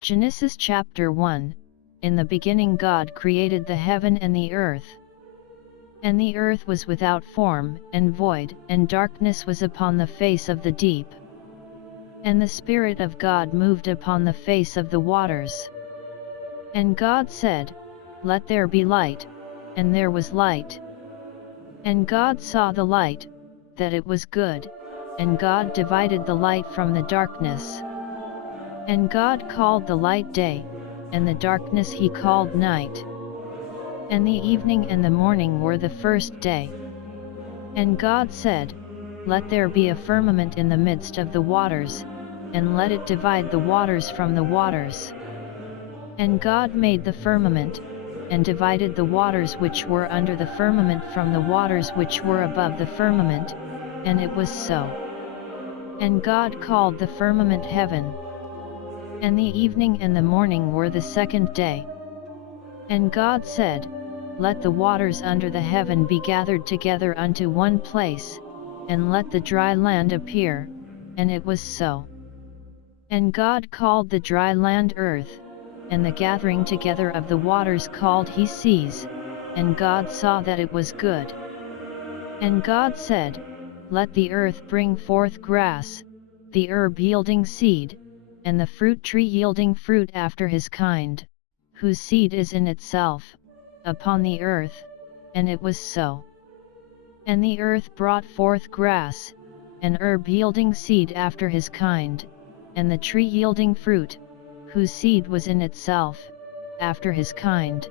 Genesis chapter 1. In the beginning God created the heaven and the earth. And the earth was without form and void, and darkness was upon the face of the deep. And the Spirit of God moved upon the face of the waters. And God said, Let there be light, and there was light. And God saw the light, that it was good, and God divided the light from the darkness. And God called the light day, and the darkness he called night. And the evening and the morning were the first day. And God said, Let there be a firmament in the midst of the waters, and let it divide the waters from the waters. And God made the firmament, and divided the waters which were under the firmament from the waters which were above the firmament, and it was so. And God called the firmament heaven. And the evening and the morning were the second day. And God said, Let the waters under the heaven be gathered together unto one place, and let the dry land appear, and it was so. And God called the dry land earth, and the gathering together of the waters called he seas, and God saw that it was good. And God said, Let the earth bring forth grass, the herb yielding seed, and the fruit tree yielding fruit after his kind, whose seed is in itself, upon the earth, and it was so. And the earth brought forth grass, and herb yielding seed after his kind, and the tree yielding fruit, whose seed was in itself, after his kind,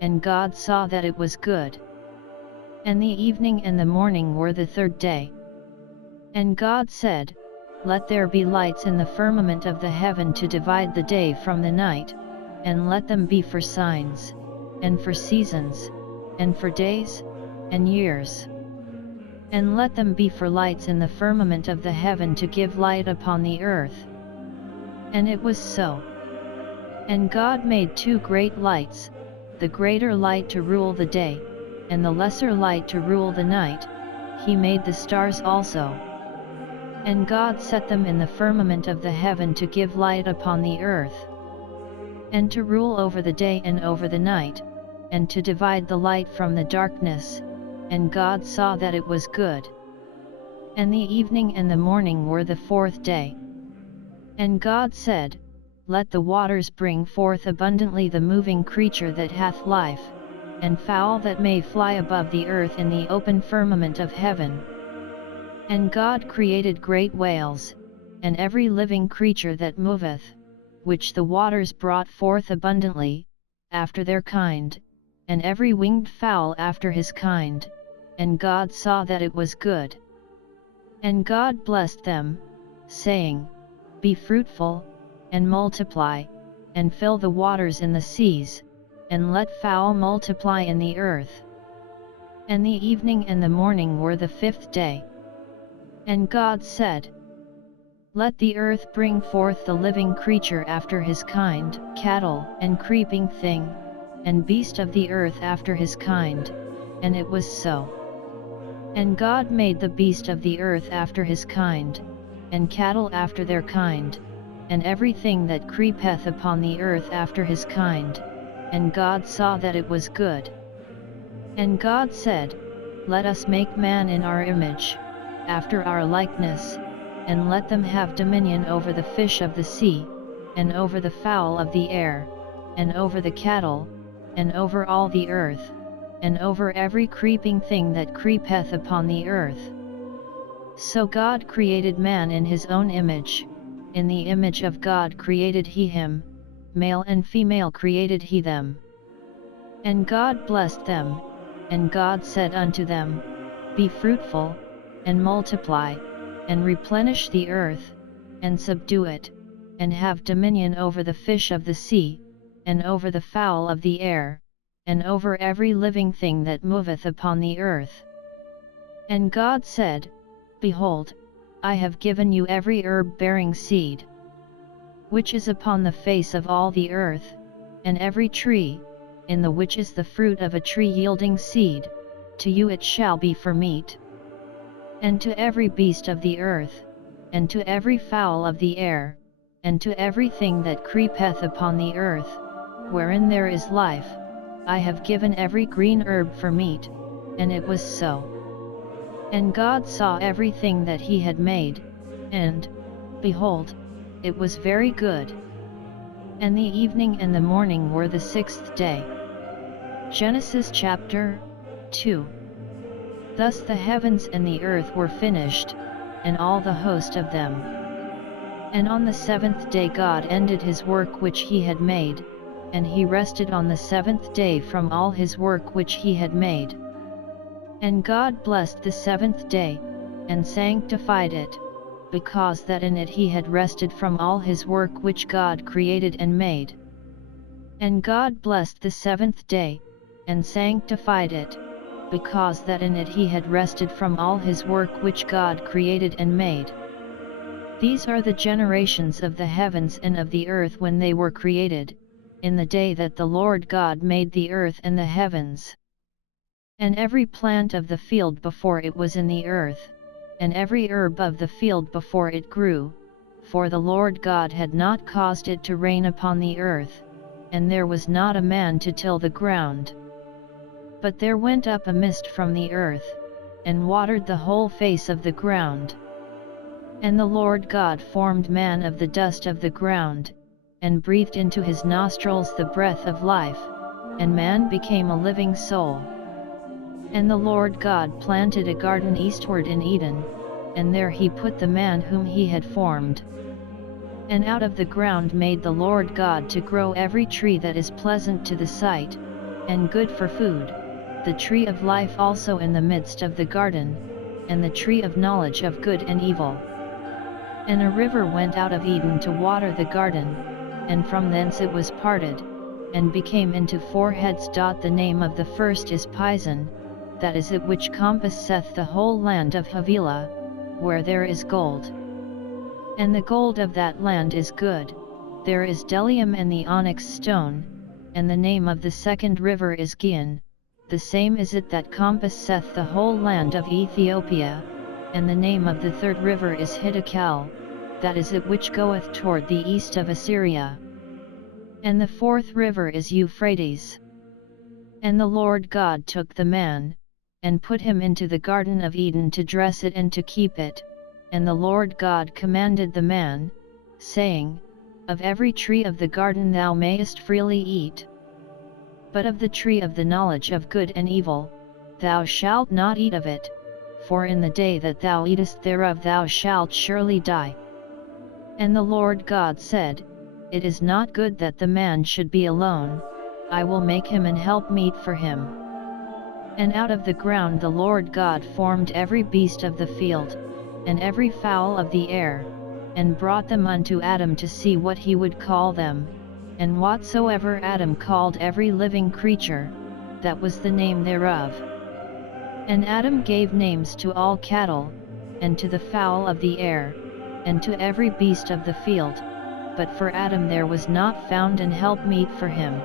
and God saw that it was good. And the evening and the morning were the third day. And God said, Let there be lights in the firmament of the heaven to divide the day from the night, and let them be for signs, and for seasons, and for days, and years. And let them be for lights in the firmament of the heaven to give light upon the earth. And it was so. And God made two great lights, the greater light to rule the day, and the lesser light to rule the night. He made the stars also. And God set them in the firmament of the heaven to give light upon the earth, and to rule over the day and over the night, and to divide the light from the darkness. And God saw that it was good. And the evening and the morning were the fourth day. And God said, Let the waters bring forth abundantly the moving creature that hath life, and fowl that may fly above the earth in the open firmament of heaven. And God created great whales, and every living creature that moveth, which the waters brought forth abundantly, after their kind, and every winged fowl after his kind, and God saw that it was good. And God blessed them, saying, Be fruitful, and multiply, and fill the waters in the seas, and let fowl multiply in the earth. And the evening and the morning were the fifth day. And God said, Let the earth bring forth the living creature after his kind, cattle, and creeping thing, and beast of the earth after his kind, and it was so. And God made the beast of the earth after his kind, and cattle after their kind, and everything that creepeth upon the earth after his kind, and God saw that it was good. And God said, Let us make man in our image, after our likeness, and let them have dominion over the fish of the sea, and over the fowl of the air, and over the cattle, and over all the earth, and over every creeping thing that creepeth upon the earth. So God created man in his own image, in the image of God created he him, male and female created he them. And God blessed them, and God said unto them, Be fruitful, and multiply, and replenish the earth, and subdue it, and have dominion over the fish of the sea, and over the fowl of the air, and over every living thing that moveth upon the earth. And God said, Behold, I have given you every herb bearing seed, which is upon the face of all the earth, and every tree, in the which is the fruit of a tree yielding seed, to you it shall be for meat. And to every beast of the earth, and to every fowl of the air, and to everything that creepeth upon the earth, wherein there is life, I have given every green herb for meat, and it was so. And God saw everything that he had made, and, behold, it was very good. And the evening and the morning were the sixth day. Genesis chapter 2. Thus the heavens and the earth were finished, and all the host of them. And on the seventh day God ended his work which he had made, and he rested on the seventh day from all his work which he had made. And God blessed the seventh day, and sanctified it, because that in it he had rested from all his work which God created and made. And God blessed the seventh day, and sanctified it, because that in it he had rested from all his work which God created and made. These are the generations of the heavens and of the earth when they were created, in the day that the Lord God made the earth and the heavens. And every plant of the field before it was in the earth, and every herb of the field before it grew, for the Lord God had not caused it to rain upon the earth, and there was not a man to till the ground. But there went up a mist from the earth, and watered the whole face of the ground. And the Lord God formed man of the dust of the ground, and breathed into his nostrils the breath of life, and man became a living soul. And the Lord God planted a garden eastward in Eden, and there he put the man whom he had formed. And out of the ground made the Lord God to grow every tree that is pleasant to the sight, and good for food, the tree of life also in the midst of the garden, and the tree of knowledge of good and evil. And a river went out of Eden to water the garden, and from thence it was parted, and became into four heads. The name of the first is Pison, that is it which compasseth the whole land of Havilah, where there is gold. And the gold of that land is good, there is bdellium and the onyx stone, and the name of the second river is Gihon, the same is it that compasseth the whole land of Ethiopia, and the name of the third river is Hiddekel, that is it which goeth toward the east of Assyria. And the fourth river is Euphrates. And the Lord God took the man, and put him into the garden of Eden to dress it and to keep it, and the Lord God commanded the man, saying, Of every tree of the garden thou mayest freely eat. But of the tree of the knowledge of good and evil, thou shalt not eat of it, for in the day that thou eatest thereof thou shalt surely die. And the Lord God said, It is not good that the man should be alone, I will make him an helpmeet for him. And out of the ground the Lord God formed every beast of the field, and every fowl of the air, and brought them unto Adam to see what he would call them, and whatsoever Adam called every living creature, that was the name thereof. And Adam gave names to all cattle, and to the fowl of the air, and to every beast of the field, but for Adam there was not found an helpmeet for him.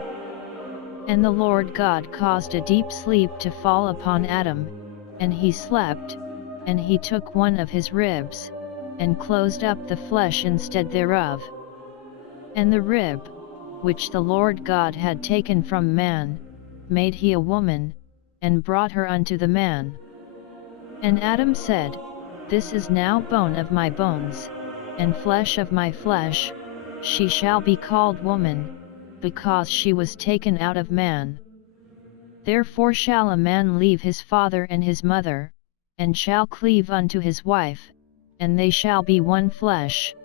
And the Lord God caused a deep sleep to fall upon Adam, and he slept, and he took one of his ribs, and closed up the flesh instead thereof. And the rib, which the Lord God had taken from man, made he a woman, and brought her unto the man. And Adam said, This is now bone of my bones, and flesh of my flesh, she shall be called woman, because she was taken out of man. Therefore shall a man leave his father and his mother, and shall cleave unto his wife, and they shall be one flesh.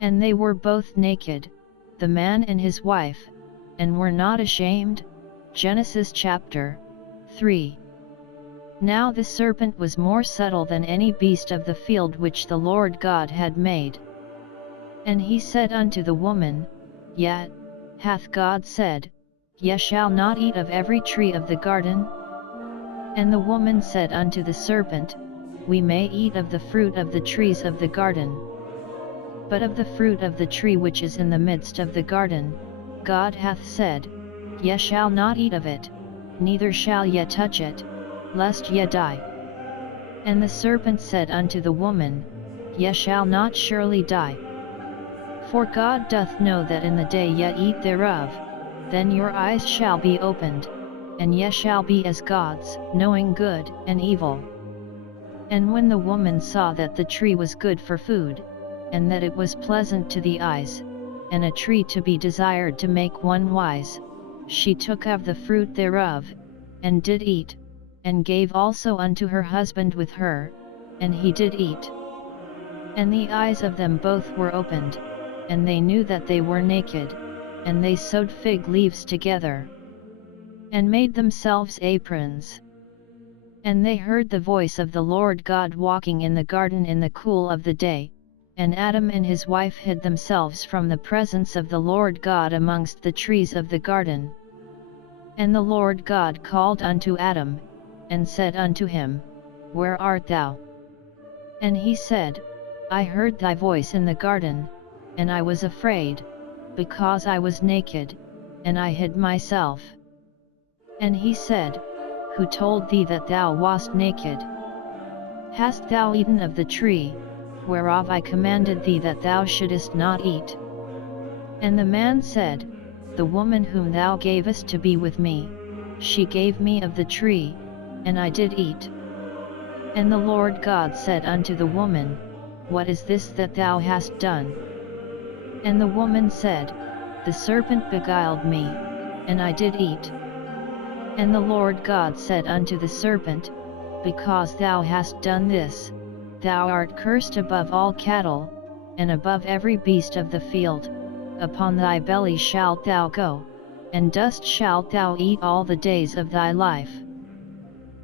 And they were both naked, the man and his wife, and were not ashamed. Genesis chapter 3. Now the serpent was more subtle than any beast of the field which the Lord God had made. And he said unto the woman, Yet hath God said, Ye shall not eat of every tree of the garden? And the woman said unto the serpent, We may eat of the fruit of the trees of the garden. But of the fruit of the tree which is in the midst of the garden, God hath said, Ye shall not eat of it, neither shall ye touch it, lest ye die. And the serpent said unto the woman, Ye shall not surely die. For God doth know that in the day ye eat thereof, then your eyes shall be opened, and ye shall be as gods, knowing good and evil. And when the woman saw that the tree was good for food, and that it was pleasant to the eyes, and a tree to be desired to make one wise, she took of the fruit thereof, and did eat, and gave also unto her husband with her, and he did eat. And the eyes of them both were opened, and they knew that they were naked, and they sewed fig leaves together, and made themselves aprons. And they heard the voice of the Lord God walking in the garden in the cool of the day, and Adam and his wife hid themselves from the presence of the Lord God amongst the trees of the garden. And the Lord God called unto Adam, and said unto him, Where art thou? And he said, I heard thy voice in the garden, and I was afraid, because I was naked, and I hid myself. And he said, Who told thee that thou wast naked? Hast thou eaten of the tree, whereof I commanded thee that thou shouldest not eat? And the man said, The woman whom thou gavest to be with me, she gave me of the tree, and I did eat. And the Lord God said unto the woman, What is this that thou hast done? And the woman said, The serpent beguiled me, and I did eat. And the Lord God said unto the serpent, Because thou hast done this, thou art cursed above all cattle, and above every beast of the field, upon thy belly shalt thou go, and dust shalt thou eat all the days of thy life.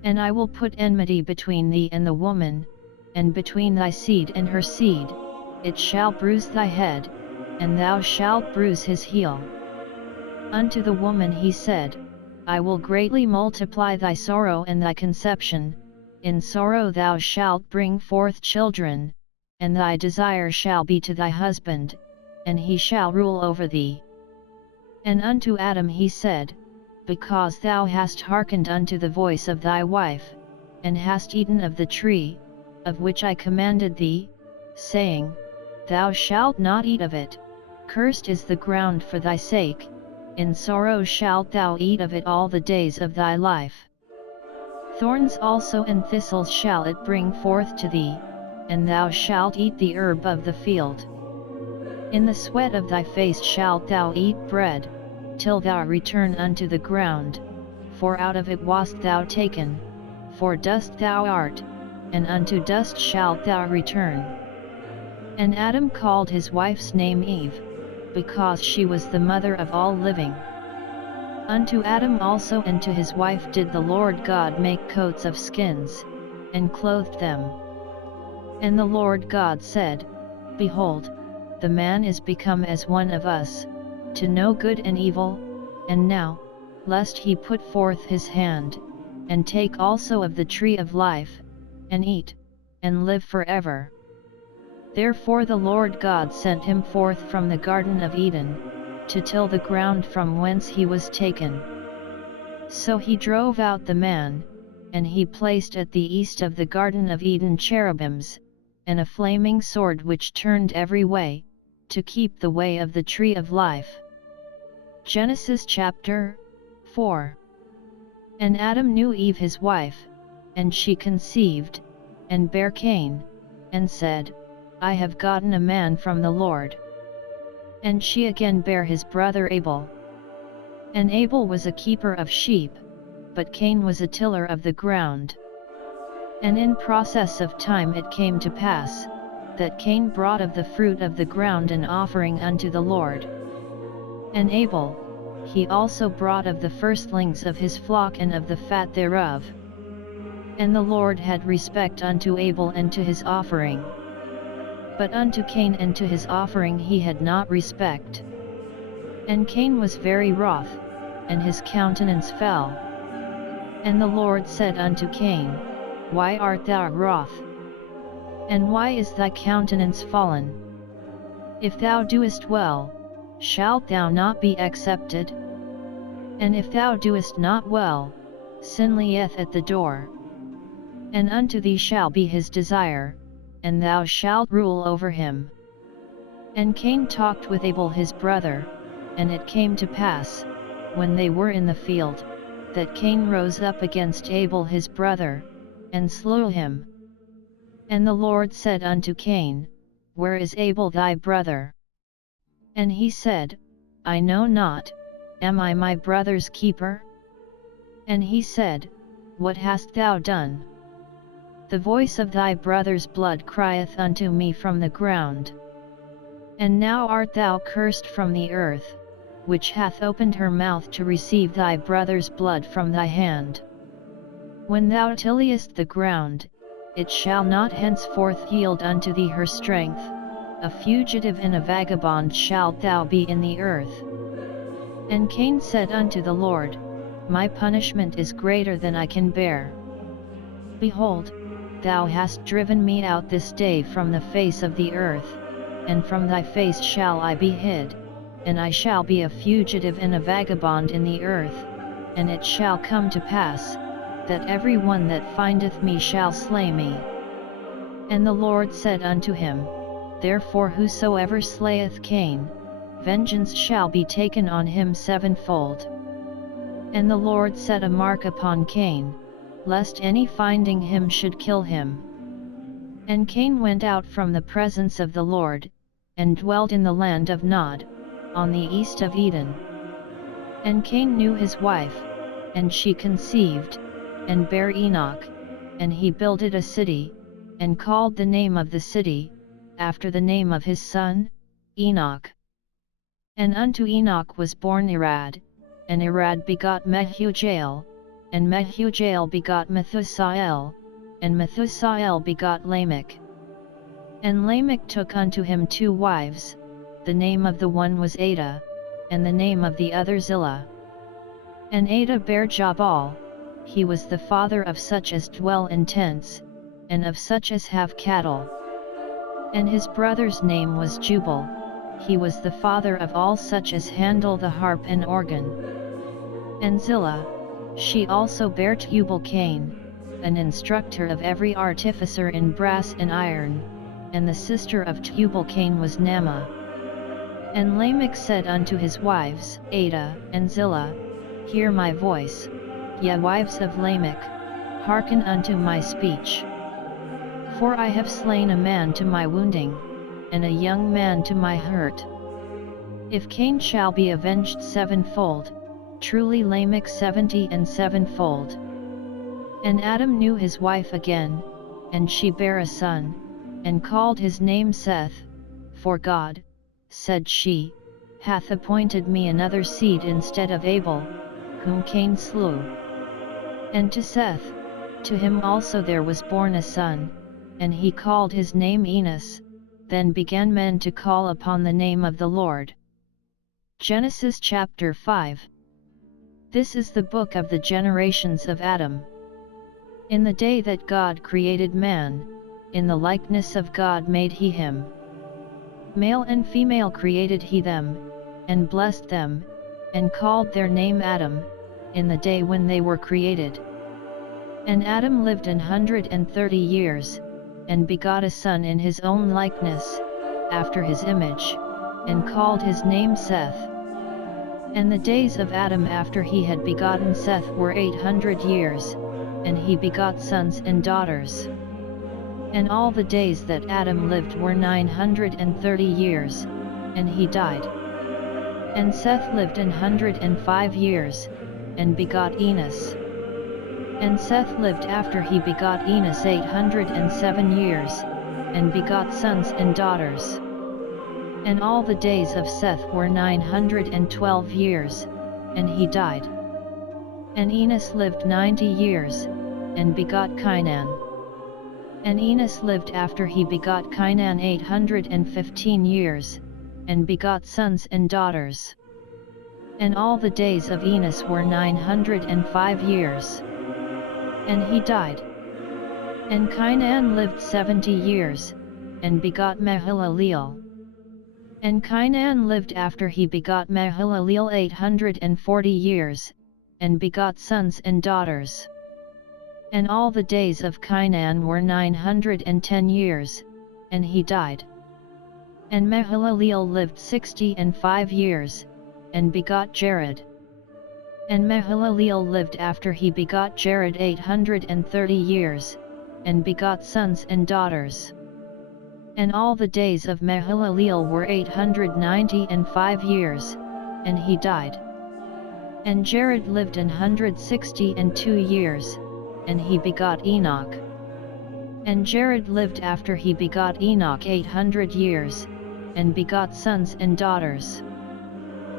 And I will put enmity between thee and the woman, and between thy seed and her seed, it shall bruise thy head, and thou shalt bruise his heel. Unto the woman he said, I will greatly multiply thy sorrow and thy conception, in sorrow thou shalt bring forth children, and thy desire shall be to thy husband, and he shall rule over thee. And unto Adam he said, Because thou hast hearkened unto the voice of thy wife, and hast eaten of the tree, of which I commanded thee, saying, Thou shalt not eat of it, cursed is the ground for thy sake, in sorrow shalt thou eat of it all the days of thy life. Thorns also and thistles shall it bring forth to thee, and thou shalt eat the herb of the field. In the sweat of thy face shalt thou eat bread, till thou return unto the ground, for out of it wast thou taken, for dust thou art, and unto dust shalt thou return. And Adam called his wife's name Eve, because she was the mother of all living. Unto Adam also and to his wife did the Lord God make coats of skins, and clothed them. And the Lord God said, Behold, the man is become as one of us, to know good and evil, and now, lest he put forth his hand, and take also of the tree of life, and eat, and live forever. Therefore the Lord God sent him forth from the Garden of Eden, to till the ground from whence he was taken. So he drove out the man, and he placed at the east of the Garden of Eden cherubims, and a flaming sword which turned every way, to keep the way of the tree of life. Genesis chapter 4. And Adam knew Eve his wife, and she conceived, and bare Cain, and said, I have gotten a man from the Lord. And she again bare his brother Abel. And Abel was a keeper of sheep, but Cain was a tiller of the ground. And in process of time it came to pass, that Cain brought of the fruit of the ground an offering unto the Lord. And Abel, he also brought of the firstlings of his flock and of the fat thereof. And the Lord had respect unto Abel and to his offering. But unto Cain and to his offering he had not respect. And Cain was very wroth, and his countenance fell. And the Lord said unto Cain, Why art thou wroth? And why is thy countenance fallen? If thou doest well, shalt thou not be accepted? And if thou doest not well, sin lieth at the door. And unto thee shall be his desire, and thou shalt rule over him. And Cain talked with Abel his brother, and it came to pass, when they were in the field, that Cain rose up against Abel his brother, and slew him. And the Lord said unto Cain, Where is Abel thy brother? And he said, I know not, am I my brother's keeper? And he said, What hast thou done? The voice of thy brother's blood crieth unto me from the ground. And now art thou cursed from the earth, which hath opened her mouth to receive thy brother's blood from thy hand. When thou tillest the ground, it shall not henceforth yield unto thee her strength, a fugitive and a vagabond shalt thou be in the earth. And Cain said unto the Lord, My punishment is greater than I can bear. Behold, thou hast driven me out this day from the face of the earth, and from thy face shall I be hid, and I shall be a fugitive and a vagabond in the earth, and it shall come to pass, that every one that findeth me shall slay me. And the Lord said unto him, Therefore whosoever slayeth Cain, vengeance shall be taken on him sevenfold. And the Lord set a mark upon Cain, lest any finding him should kill him. And Cain went out from the presence of the Lord, and dwelt in the land of Nod, on the east of Eden. And Cain knew his wife, and she conceived, and bare Enoch, and he builded a city, and called the name of the city, after the name of his son, Enoch. And unto Enoch was born Irad, and Irad begot Mehujael, and Mehujael begot Methusael, and Methusael begot Lamech. And Lamech took unto him 2 wives, the name of the one was Adah, and the name of the other Zillah. And Adah bare Jabal, he was the father of such as dwell in tents, and of such as have cattle. And his brother's name was Jubal, he was the father of all such as handle the harp and organ. And Zillah, she also bare Tubal-Cain, an instructor of every artificer in brass and iron, and the sister of Tubal-Cain was Naamah. And Lamech said unto his wives, Adah and Zillah, Hear my voice, ye wives of Lamech, hearken unto my speech. For I have slain a man to my wounding, and a young man to my hurt. If Cain shall be avenged sevenfold, truly Lamech 70 and sevenfold. And Adam knew his wife again, and she bare a son, and called his name Seth, for God, said she, hath appointed me another seed instead of Abel, whom Cain slew. And to Seth, to him also there was born a son, and he called his name Enos. Then began men to call upon the name of the Lord. Genesis chapter 5. This is the book of the generations of Adam. In the day that God created man, in the likeness of God made he him. Male and female created he them, and blessed them, and called their name Adam, in the day when they were created. And Adam lived 130 years, and begot a son in his own likeness, after his image, and called his name Seth. And the days of Adam after he had begotten Seth were 800 years, and he begot sons and daughters. And all the days that Adam lived were 930 years, and he died. And Seth lived 105 years, and begot Enos. And Seth lived after he begot Enos 807 years, and begot sons and daughters. And all the days of Seth were 912 years, and he died. And Enos lived 90 years, and begot Cainan. And Enos lived after he begot Cainan 815 years, and begot sons and daughters. And all the days of Enos were 905 years. And he died. And Cainan lived 70 years, and begot Mahalaleel. And Cainan lived after he begot Mahalaleel 840 years, and begot sons and daughters. And all the days of Cainan were 910 years, and he died. And Mahalaleel lived 65 years, and begot Jared. And Mahalaleel lived after he begot Jared 830 years, and begot sons and daughters. And all the days of Mahalaleel were 895 years, and he died. And Jared lived 162 years, and he begot Enoch. And Jared lived after he begot Enoch 800 years, and begot sons and daughters.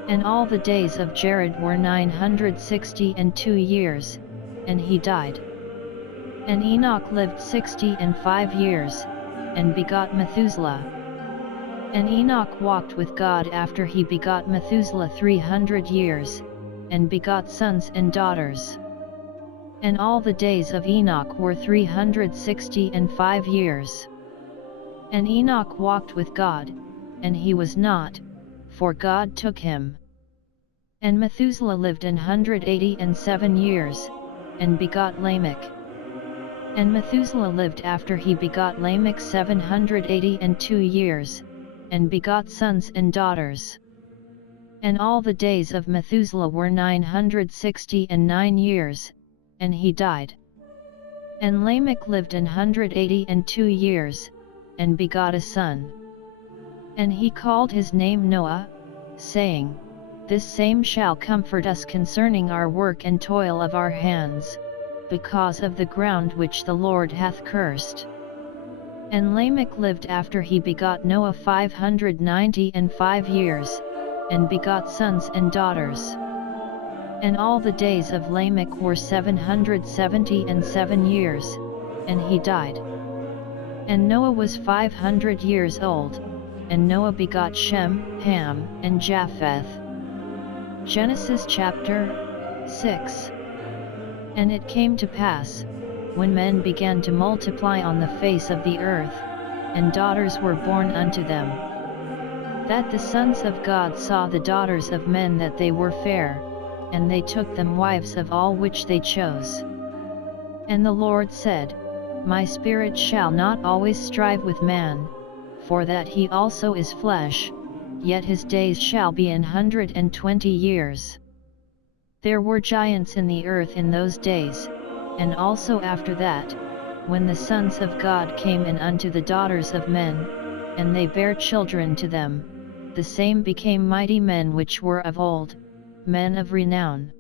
And all the days of Jared were 962 years, and he died. And Enoch lived 65 years, and begot Methuselah. And Enoch walked with God after he begot Methuselah 300 years, and begot sons and daughters. And all the days of Enoch were 365 years. And Enoch walked with God, and he was not, for God took him. And Methuselah lived 187 years, and begot Lamech. And Methuselah lived after he begot Lamech 782 years, and begot sons and daughters. And all the days of Methuselah were 969 years, and he died. And Lamech lived 182 years, and begot a son. And he called his name Noah, saying, This same shall comfort us concerning our work and toil of our hands, because of the ground which the Lord hath cursed. And Lamech lived after he begot Noah 595 years, and begot sons and daughters. And all the days of Lamech were 777 years, and he died. And Noah was 500 years old, and Noah begot Shem, Ham, and Japheth. Genesis chapter 6. And it came to pass, when men began to multiply on the face of the earth, and daughters were born unto them, that the sons of God saw the daughters of men that they were fair, and they took them wives of all which they chose. And the Lord said, My spirit shall not always strive with man, for that he also is flesh, yet his days shall be 120 years. There were giants in the earth in those days, and also after that, when the sons of God came in unto the daughters of men, and they bare children to them, the same became mighty men which were of old, men of renown.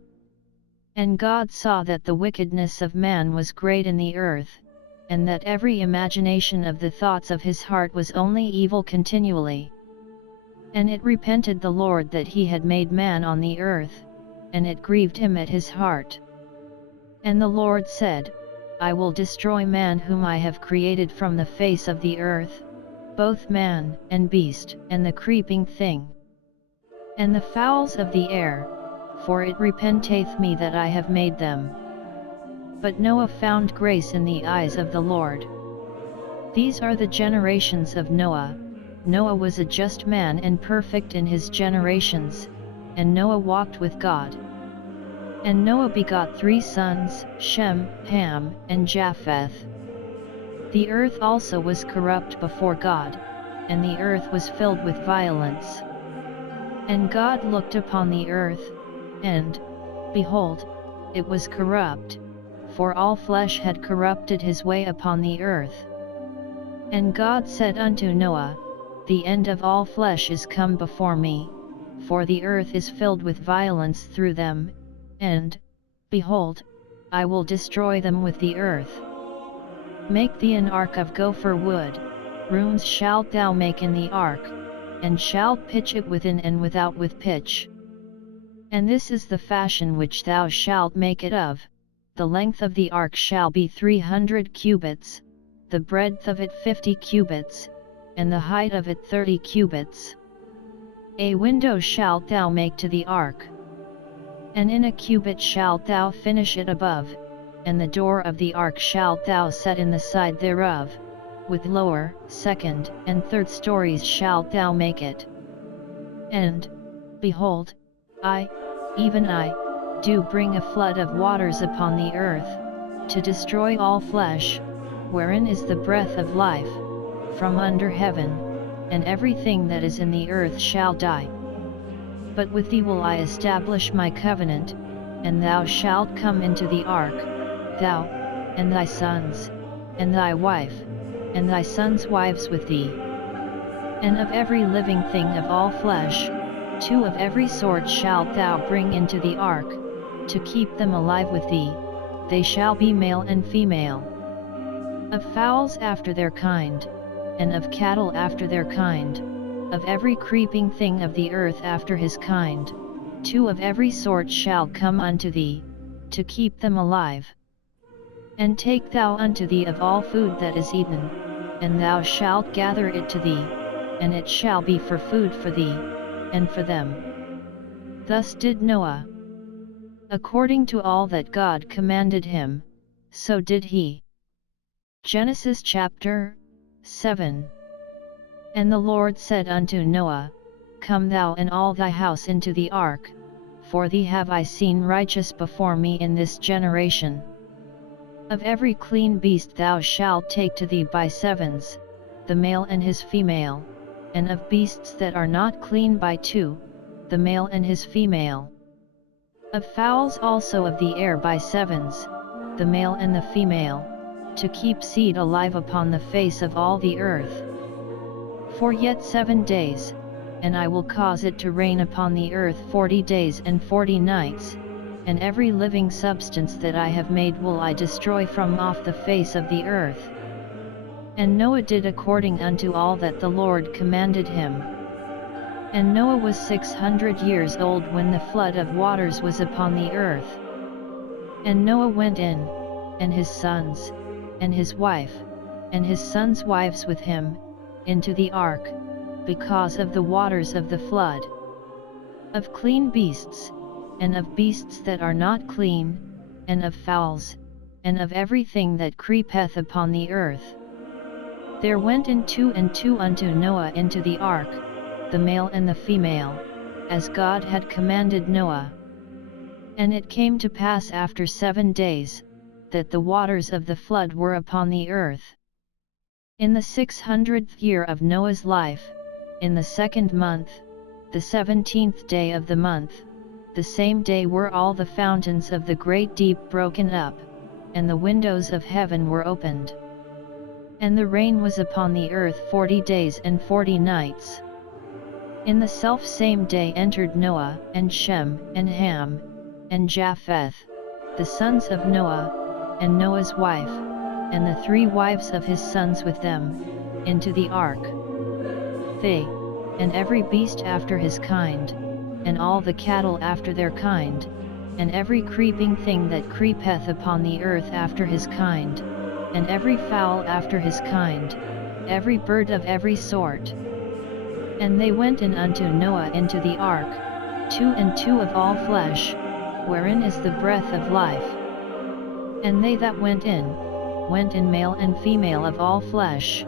And God saw that the wickedness of man was great in the earth, and that every imagination of the thoughts of his heart was only evil continually. And it repented the Lord that he had made man on the earth, and it grieved him at his heart. And the Lord said, I will destroy man whom I have created from the face of the earth, both man and beast and the creeping thing, and the fowls of the air, for it repenteth me that I have made them. But Noah found grace in the eyes of the Lord. These are the generations of Noah. Noah was a just man and perfect in his generations, and Noah walked with God. And Noah begot 3 sons, Shem, Ham, and Japheth. The earth also was corrupt before God, and the earth was filled with violence. And God looked upon the earth, and, behold, it was corrupt, for all flesh had corrupted his way upon the earth. And God said unto Noah, The end of all flesh is come before me, for the earth is filled with violence through them, and, behold, I will destroy them with the earth. Make thee an ark of gopher wood, rooms shalt thou make in the ark, and shalt pitch it within and without with pitch. And this is the fashion which thou shalt make it of. The length of the ark shall be 300 cubits, the breadth of it 50 cubits, and the height of it 30 cubits. A window shalt thou make to the ark. And in a cubit shalt thou finish it above, and the door of the ark shalt thou set in the side thereof, with lower, second, and third stories shalt thou make it. And, behold, I, even I, do bring a flood of waters upon the earth, to destroy all flesh, wherein is the breath of life, from under heaven, and everything that is in the earth shall die. But with thee will I establish my covenant, and thou shalt come into the ark, thou, and thy sons, and thy wife, and thy sons' wives with thee. And of every living thing of all flesh, 2 of every sort shalt thou bring into the ark, to keep them alive with thee, they shall be male and female. Of fowls after their kind, and of cattle after their kind, of every creeping thing of the earth after his kind, 2 of every sort shall come unto thee, to keep them alive. And take thou unto thee of all food that is eaten, and thou shalt gather it to thee, and it shall be for food for thee, and for them. Thus did Noah. According to all that God commanded him, so did he. Genesis chapter 7. And the Lord said unto Noah, Come thou and all thy house into the ark, for thee have I seen righteous before me in this generation. Of every clean beast thou shalt take to thee by sevens, the male and his female, and of beasts that are not clean by 2, the male and his female. Of fowls also of the air by sevens, the male and the female, to keep seed alive upon the face of all the earth. For yet 7 days, and I will cause it to rain upon the earth 40 days and 40 nights, and every living substance that I have made will I destroy from off the face of the earth. And Noah did according unto all that the Lord commanded him. And Noah was 600 years old when the flood of waters was upon the earth. And Noah went in, and his sons, and his wife, and his sons' wives with him, into the ark, because of the waters of the flood. Of clean beasts, and of beasts that are not clean, and of fowls, and of everything that creepeth upon the earth. There went in 2 and 2 unto Noah into the ark, the male and the female, as God had commanded Noah. And it came to pass after 7 days, that the waters of the flood were upon the earth. In the 600th year of Noah's life, in the 2nd month, the 17th day of the month, the same day were all the fountains of the great deep broken up, and the windows of heaven were opened. And the rain was upon the earth 40 days and 40 nights. In the selfsame day entered Noah, and Shem, and Ham, and Japheth, the sons of Noah, and Noah's wife, and the 3 wives of his sons with them, into the ark. They, and every beast after his kind, and all the cattle after their kind, and every creeping thing that creepeth upon the earth after his kind, and every fowl after his kind, every bird of every sort. And they went in unto Noah into the ark, 2 and 2 of all flesh, wherein is the breath of life. And they that went in male and female of all flesh,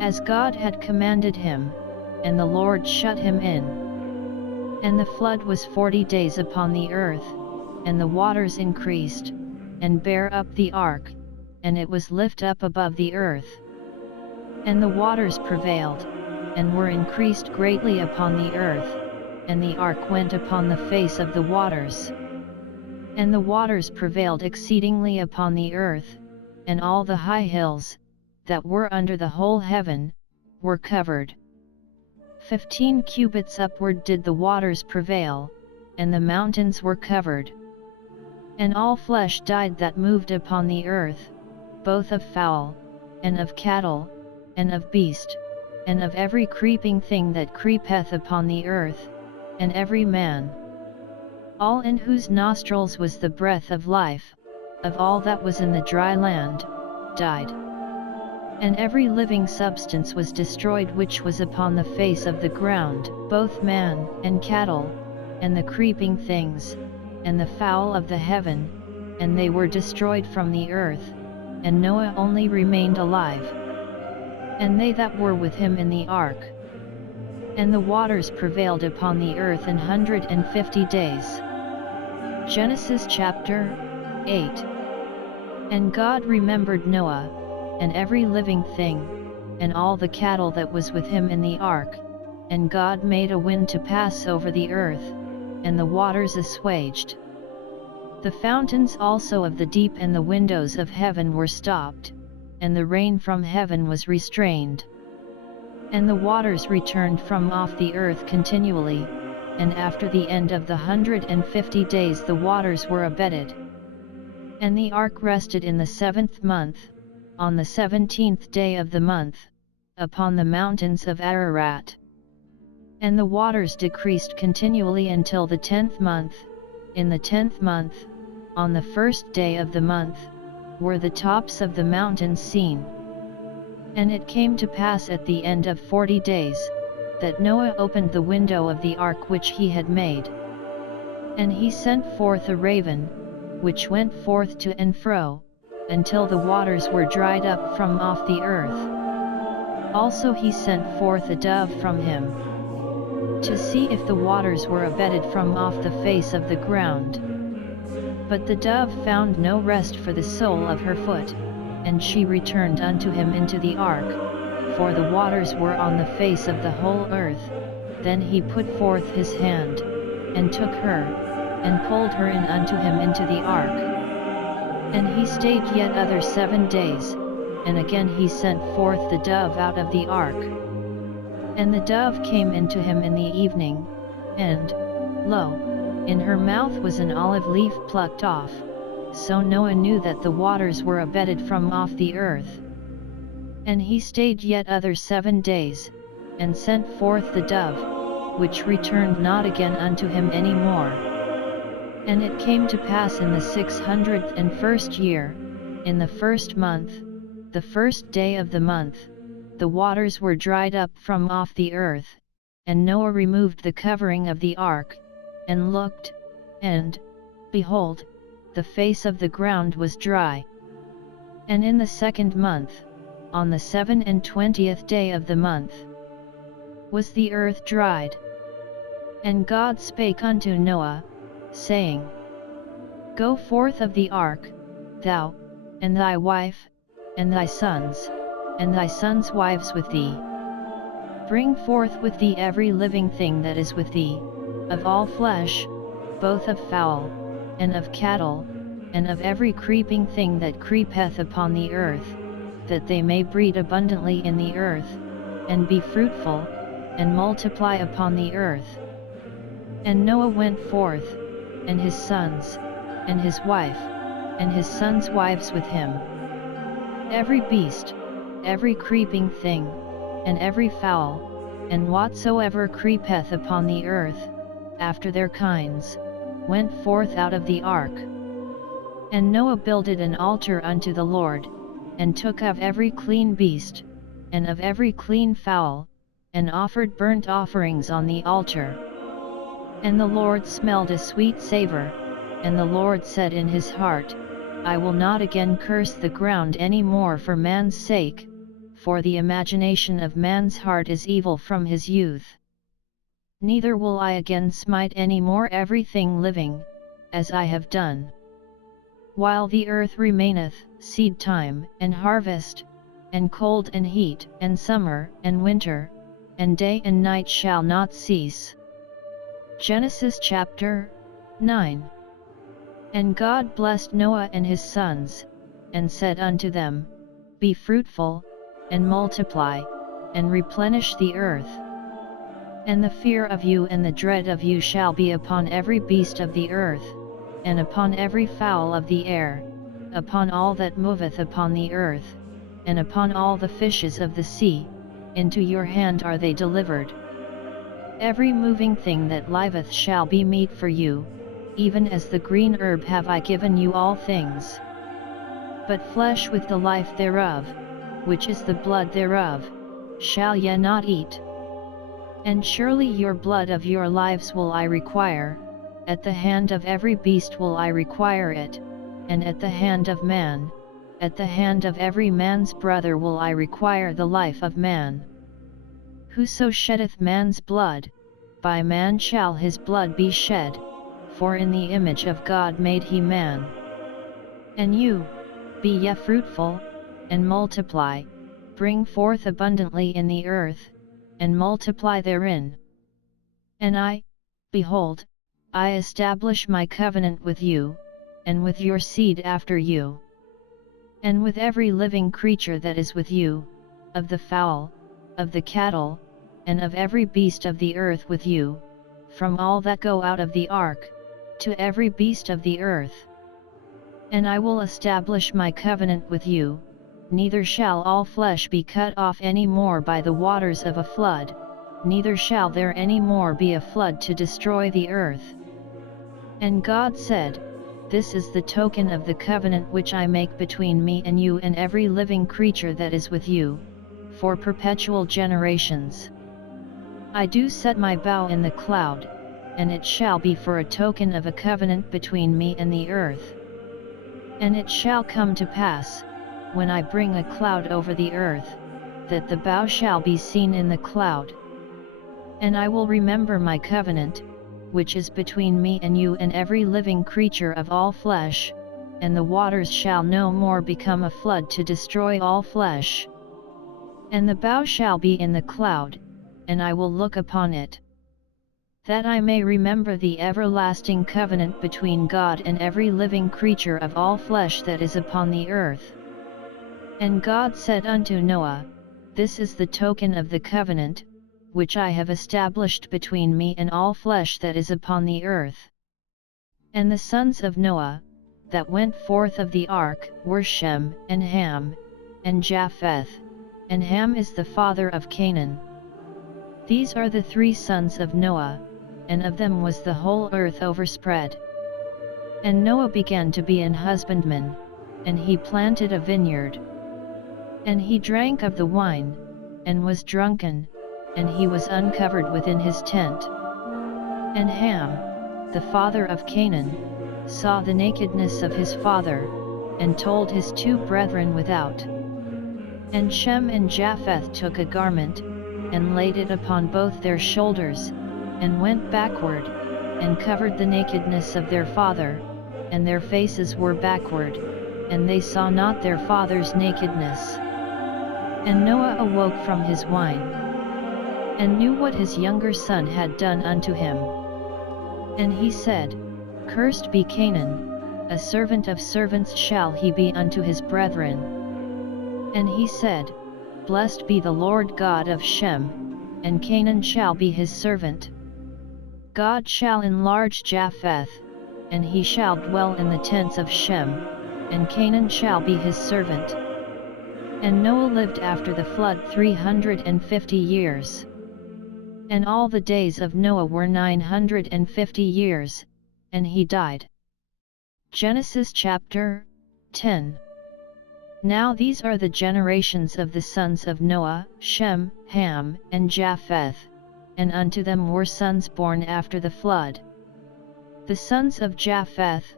as God had commanded him, and the Lord shut him in. And the flood was 40 days upon the earth, and the waters increased, and bare up the ark, and it was lift up above the earth. And the waters prevailed, and were increased greatly upon the earth, and the ark went upon the face of the waters. And the waters prevailed exceedingly upon the earth, and all the high hills, that were under the whole heaven, were covered. 15 cubits upward did the waters prevail, and the mountains were covered. And all flesh died that moved upon the earth, both of fowl, and of cattle, and of beast, and of every creeping thing that creepeth upon the earth, and every man. All in whose nostrils was the breath of life, of all that was in the dry land, died. And every living substance was destroyed which was upon the face of the ground, both man, and cattle, and the creeping things, and the fowl of the heaven, and they were destroyed from the earth, and Noah only remained alive, and they that were with him in the ark. And the waters prevailed upon the earth 150 days. Genesis chapter 8. And God remembered Noah, and every living thing, and all the cattle that was with him in the ark, and God made a wind to pass over the earth, and the waters assuaged. The fountains also of the deep and the windows of heaven were stopped, and the rain from heaven was restrained. And the waters returned from off the earth continually, and after the end of the 150 days the waters were abated. And the ark rested in the 7th month, on the 17th day of the month, upon the mountains of Ararat. And the waters decreased continually until the 10th month. In the 10th month, on the 1st day of the month, were the tops of the mountains seen. And it came to pass at the end of 40 days, that Noah opened the window of the ark which he had made. And he sent forth a raven, which went forth to and fro, until the waters were dried up from off the earth. Also he sent forth a dove from him, to see if the waters were abated from off the face of the ground. But the dove found no rest for the sole of her foot, and she returned unto him into the ark, for the waters were on the face of the whole earth. Then he put forth his hand, and took her, and pulled her in unto him into the ark. And he stayed yet other 7 days, and again he sent forth the dove out of the ark. And the dove came into him in the evening, and, lo, in her mouth was an olive leaf plucked off. So Noah knew that the waters were abated from off the earth. And he stayed yet other 7 days, and sent forth the dove, which returned not again unto him any more. And it came to pass in the 601st year, in the 1st month, the 1st day of the month, the waters were dried up from off the earth, and Noah removed the covering of the ark, and looked, and, behold, the face of the ground was dry. And in the 2nd month, on the 27th day of the month, was the earth dried. And God spake unto Noah, saying, Go forth of the ark, thou, and thy wife, and thy sons, and thy sons' wives with thee. Bring forth with thee every living thing that is with thee, of all flesh, both of fowl, and of cattle, and of every creeping thing that creepeth upon the earth, that they may breed abundantly in the earth, and be fruitful, and multiply upon the earth. And Noah went forth, and his sons, and his wife, and his sons' wives with him. Every beast, every creeping thing, and every fowl, and whatsoever creepeth upon the earth, after their kinds, went forth out of the ark. And Noah builded an altar unto the Lord, and took of every clean beast, and of every clean fowl, and offered burnt offerings on the altar. And the Lord smelled a sweet savor, and the Lord said in his heart, I will not again curse the ground any more for man's sake, for the imagination of man's heart is evil from his youth. Neither will I again smite any more everything living, as I have done. While the earth remaineth, seed time and harvest, and cold and heat, and summer and winter, and day and night shall not cease. Genesis chapter 9. And God blessed Noah and his sons, and said unto them, Be fruitful, and multiply, and replenish the earth. And the fear of you and the dread of you shall be upon every beast of the earth, and upon every fowl of the air, upon all that moveth upon the earth, and upon all the fishes of the sea. Into your hand are they delivered. Every moving thing that liveth shall be meat for you, even as the green herb have I given you all things. But flesh with the life thereof, which is the blood thereof, shall ye not eat. And surely your blood of your lives will I require, at the hand of every beast will I require it, and at the hand of man, at the hand of every man's brother will I require the life of man. Whoso sheddeth man's blood, by man shall his blood be shed, for in the image of God made he man. And you, be ye fruitful, and multiply, bring forth abundantly in the earth, and multiply therein. And I, behold, I establish my covenant with you, and with your seed after you, and with every living creature that is with you, of the fowl, of the cattle, and of every beast of the earth with you, from all that go out of the ark, to every beast of the earth. And I will establish my covenant with you, neither shall all flesh be cut off any more by the waters of a flood, neither shall there any more be a flood to destroy the earth. And God said, This is the token of the covenant which I make between me and you and every living creature that is with you, for perpetual generations. I do set my bow in the cloud, and it shall be for a token of a covenant between me and the earth. And it shall come to pass, when I bring a cloud over the earth, that the bow shall be seen in the cloud. And I will remember my covenant, which is between me and you and every living creature of all flesh, and the waters shall no more become a flood to destroy all flesh. And the bow shall be in the cloud, and I will look upon it, that I may remember the everlasting covenant between God and every living creature of all flesh that is upon the earth. And God said unto Noah, This is the token of the covenant, which I have established between me and all flesh that is upon the earth. And the sons of Noah, that went forth of the ark, were Shem, and Ham, and Japheth, and Ham is the father of Canaan. These are the 3 sons of Noah, and of them was the whole earth overspread. And Noah began to be an husbandman, and he planted a vineyard. And he drank of the wine, and was drunken, and he was uncovered within his tent. And Ham, the father of Canaan, saw the nakedness of his father, and told his 2 brethren without. And Shem and Japheth took a garment, and laid it upon both their shoulders, and went backward, and covered the nakedness of their father, and their faces were backward, and they saw not their father's nakedness. And Noah awoke from his wine, and knew what his younger son had done unto him. And he said, Cursed be Canaan, a servant of servants shall he be unto his brethren. And he said, Blessed be the Lord God of Shem, and Canaan shall be his servant. God shall enlarge Japheth, and he shall dwell in the tents of Shem, and Canaan shall be his servant. And Noah lived after the flood 350 years. And all the days of Noah were 950 years, and he died. Genesis chapter 10. Now these are the generations of the sons of Noah, Shem, Ham, and Japheth, and unto them were sons born after the flood. The sons of Japheth,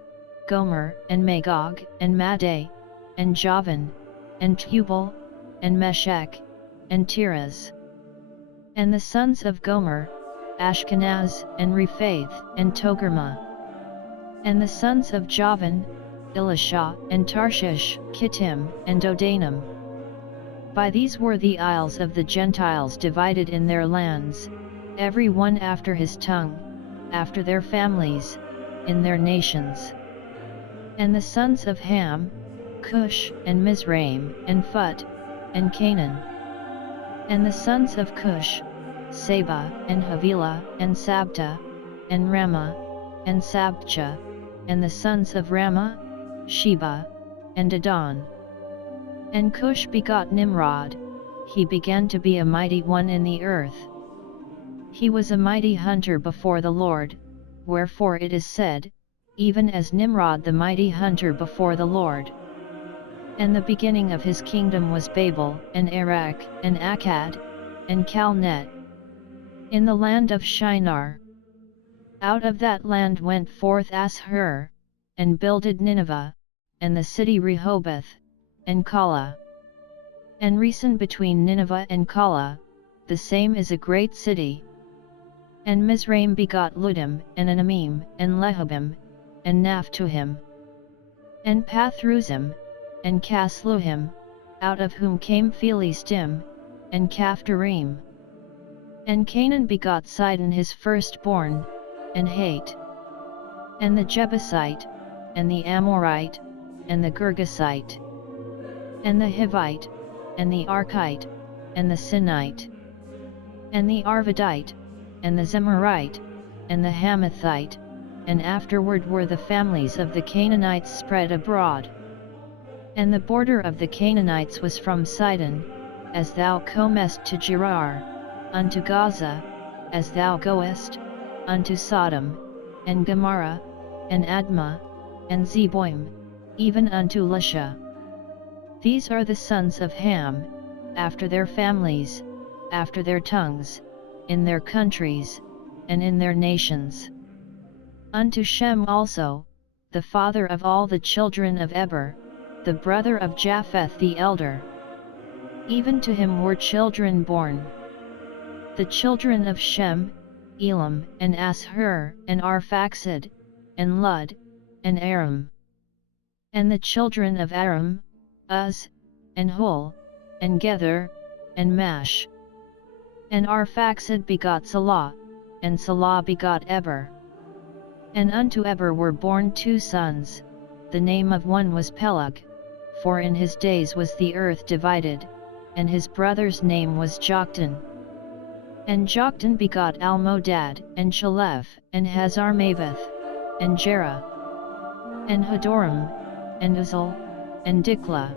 Gomer, and Magog, and Madai, and Javan, and Tubal, and Meshech, and Tiras. And the sons of Gomer, Ashkenaz, and Rephath, and Togarmah. And the sons of Javan, Elisha, and Tarshish, Kittim, and Dodanim. By these were the isles of the Gentiles divided in their lands, every one after his tongue, after their families, in their nations. And the sons of Ham, Cush, and Mizraim, and Phut, and Canaan. And the sons of Cush, Seba, and Havilah, and Sabta, and Ramah, and Sabcha, and the sons of Ramah, Sheba, and Adon. And Cush begot Nimrod, he began to be a mighty one in the earth. He was a mighty hunter before the Lord, wherefore it is said, even as Nimrod the mighty hunter before the Lord. And the beginning of his kingdom was Babel, and Erech, and Akkad, and Calnet, in the land of Shinar. Out of that land went forth Ashur, and builded Nineveh, and the city Rehoboth, and Calah. And Resen between Nineveh and Calah, the same is a great city. And Mizraim begot Ludim, and Anamim, and Lehobim, and Naphtuhim, and Pathruzim, and Casluhim, out of whom came Philistim, and Caphtorim. And Canaan begot Sidon his firstborn, and Hate, and the Jebusite, and the Amorite, and the Girgasite, and the Hivite, and the Archite, and the Sinite, and the Arvadite, and the Zemarite, and the Hamathite, and afterward were the families of the Canaanites spread abroad. And the border of the Canaanites was from Sidon, as thou comest to Gerar, unto Gaza, as thou goest, unto Sodom, and Gomorrah, and Admah, and Zeboim, even unto Lasha. These are the sons of Ham, after their families, after their tongues, in their countries, and in their nations. Unto Shem also, the father of all the children of Eber, the brother of Japheth the elder. Even to him were children born. The children of Shem, Elam, and Ashur, and Arphaxad, and Lud, and Aram. And the children of Aram, Uz, and Hul, and Gether, and Mash. And Arphaxad begot Salah, and Salah begot Eber. And unto Eber were born 2 sons, the name of one was Peleg, for in his days was the earth divided, and his brother's name was Joktan. And Joktan begot Almodad, and Shalev, and Hazarmaveth, and Jerah, and Hadoram, and Uzal, and Dikla,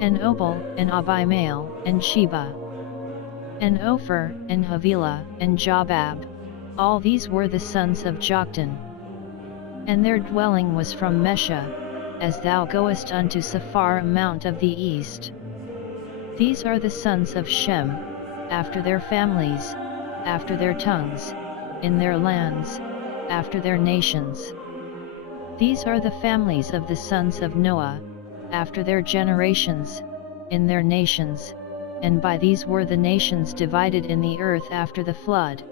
and Obal, and Abimael, and Sheba, and Ophir, and Havilah, and Jobab. All these were the sons of Joktan. And their dwelling was from Mesha, as thou goest unto Sephar mount of the east. These are the sons of Shem, after their families, after their tongues, in their lands, after their nations. These are the families of the sons of Noah, after their generations, in their nations, and by these were the nations divided in the earth after the flood.